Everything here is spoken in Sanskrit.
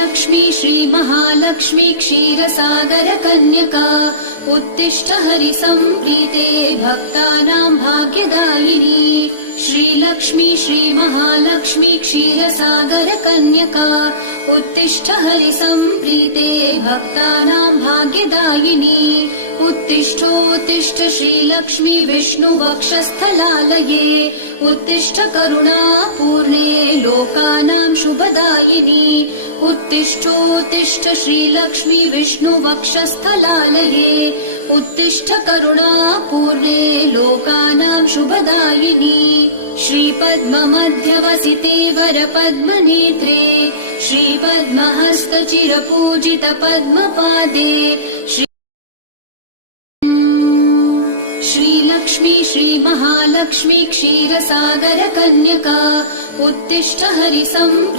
श्रीलक्ष्मी श्रीमहालक्ष्मी क्षीरसागरकन्यका उत्तिष्ठ हरिसम्प्रीते भक्तानां भाग्यदायिनी श्रीलक्ष्मी श्रीमहालक्ष्मी क्षीरसागरकन्यका उत्तिष्ठ हरिसम्प्रीते भक्तानां भाग्यदायिनी उत्तिष्ठोत्तिष्ठ श्रीलक्ष्मी विष्णुवक्षस्थलालये उत्तिष्ठ करुणापूर्णे लोकानां शुभदायिनी उत्तिष्ठोत्तिष्ठ श्रीलक्ष्मी विष्णुवक्षस्थलालये उत्तिष्ठ करुणापूर्णे लोकानां शुभदायिनी श्रीपद्ममध्यवसिते वरपद्मनेत्रे श्रीपद्महस्तचिरपूजित पद्मपादे श्रीलक्ष्मी श्रीमहालक्ष्मी क्षीरसागरकन्यका उत्तिष्ठ हरिसम्प्रीते